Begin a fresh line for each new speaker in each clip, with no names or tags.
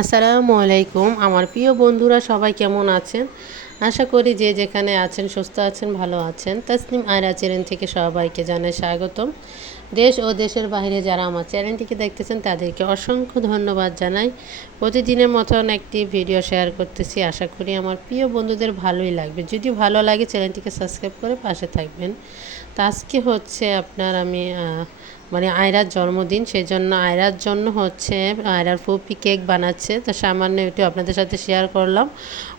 আসসালামু আলাইকুম। আমার প্রিয় বন্ধুরা, সবাই কেমন আছেন? আশা করি যে যেখানে আছেন, সুস্থ আছেন, ভালো আছেন। তাসনিম আয়রা চেরেন থেকে সবাইকে জানাই স্বাগতম। দেশ ও দেশের বাইরে যারা আমার চ্যানেলটিকে দেখতেছেন, তাদেরকে অসংখ্য ধন্যবাদ জানাই। প্রতিদিনের মতন একটি ভিডিও শেয়ার করতেছি। আশা করি আমার প্রিয় বন্ধুদের ভালোই লাগবে। যদি ভালো লাগে, চ্যানেলটিকে সাবস্ক্রাইব করে পাশে থাকবেন। তা আজকে হচ্ছে আপনার আমি মানে আয়রার জন্মদিন সেই জন্য আয়রার জন্য হচ্ছে, আয়রার ফুপি কেক বানাচ্ছে। তো সামান্য একটু আপনাদের সাথে শেয়ার করলাম।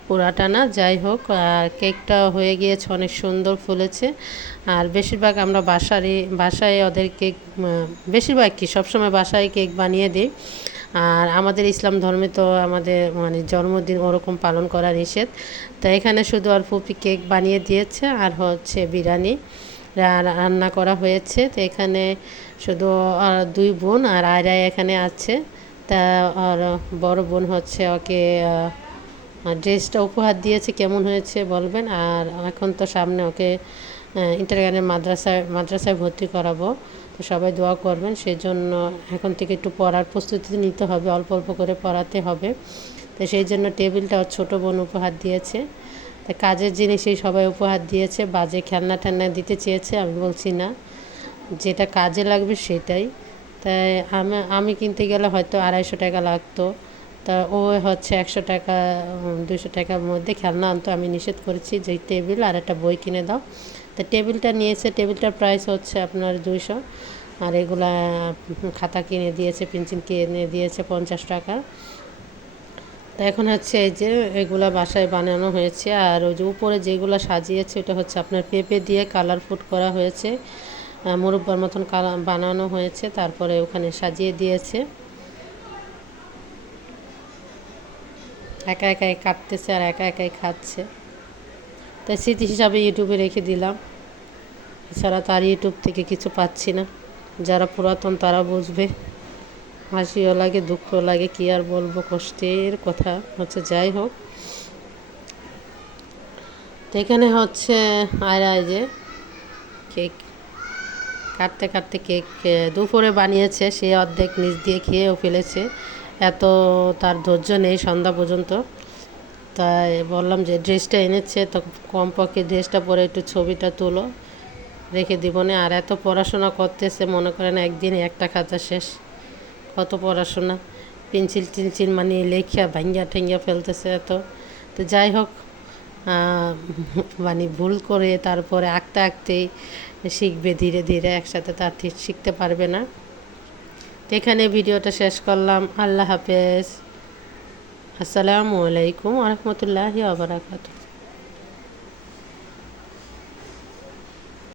পুরাটা না, যাই হোক, আর কেকটা হয়ে গিয়েছে, অনেক সুন্দর ফুলেছে। আর বেশিরভাগ আমরা বাসারই, বাসায় ওদের কেক বেশিরভাগ কি, সবসময় বাসায় কেক বানিয়ে দিই। আর আমাদের ইসলাম ধর্মে তো আমাদের মানে জন্মদিন ওরকম পালন করা নিষেধ। তো এখানে শুধু আর ফুপি কেক বানিয়ে দিয়েছে, আর হচ্ছে বিরিয়ানি রান্না করা হয়েছে। তো এখানে শুধু দুই বোন আর আয়রা এখানে আছে। তা আর বড় বোন হচ্ছে ওকে ড্রেসটা উপহার দিয়েছে, কেমন হয়েছে বলবেন? আর এখন তো সামনে ওকে ইন্টারগ্রামের মাদ্রাসায় মাদ্রাসায় ভর্তি করাবো। তো সবাই দোয়া করবেন সেই জন্য এখন থেকে একটু পড়ার প্রস্তুতি নিতে হবে, অল্প অল্প করে পড়াতে হবে। তো সেই জন্য টেবিলটা ওর ছোটো বোন উপহার দিয়েছে। তা কাজের জিনিসই সবাই উপহার দিয়েছে, বাজে খেলনা টেলনা দিতে চেয়েছে, আমি বলছি না। যেটা কাজে লাগবে সেটাই। তাই আমি আমি কিনতে গেলে হয়তো আড়াইশো টাকা লাগতো। তা ও হচ্ছে একশো টাকা দুশো টাকার মধ্যে খেলনা আনতো, আমি নিষেধ করেছি যে টেবিল আর একটা বই কিনে দাও। তা টেবিলটা নিয়েছে, টেবিলটার প্রাইস হচ্ছে আপনার দুইশো। আর এগুলা খাতা কিনে দিয়েছে পেন্সিল কিনে দিয়েছে পঞ্চাশ টাকা। তা এখন হচ্ছে এই যে এগুলা বাসায় বানানো হয়েছে। আর ওই যে উপরে যেগুলো সাজিয়েছে ওটা হচ্ছে আপনার পেঁপে দিয়ে কালার ফুড করা হয়েছে। মুরব্বার মতন বানানো হয়েছে, তারপরে ওখানে সাজিয়ে দিয়েছে। একা একাই কাটতেছে আর একা একাই খাচ্ছে। তাই স্মৃতি হিসাবে ইউটিউবে রেখে দিলাম। এছাড়া তার ইউটিউব থেকে কিছু পাচ্ছি না। যারা পুরাতন তারা বুঝবে। হাসিও লাগে দুঃখ লাগে, কী আর বলব, কষ্টের কথা। হচ্ছে যাই হোক। তো এখানে হচ্ছে আয়রা যে কেক কাটতে কাটতে কেক দুপুরে বানিয়েছে। সে অর্ধেক নিচ দিয়ে খেয়েও ফেলেছে। এত তার ধৈর্য নেই সন্ধ্যা পর্যন্ত। তাই বললাম যে ড্রেসটা এনেছে, তো কমপক্ষে ড্রেসটা পরে একটু ছবিটা তুলো, রেখে দিব না। আর এত পড়াশোনা করতেছে, মনে করেন একদিনে একটা খাতা শেষ। কত পড়াশোনা? পেন্সিল টিনসিল মানে লেখিয়া ভাঙ্গিয়া ঠেঙ্গিয়া ফেলতেছে এত। তো যাই হোক মানে ভুল করে তারপরে আঁকতে আঁকতেই শিখবে ধীরে ধীরে, একসাথে তার শিখতে পারবে না। তো এখানে ভিডিওটা শেষ করলাম। আল্লাহ হাফেজ। আসসালামু আলাইকুম রহমতুল্লাহি আবরাকাতু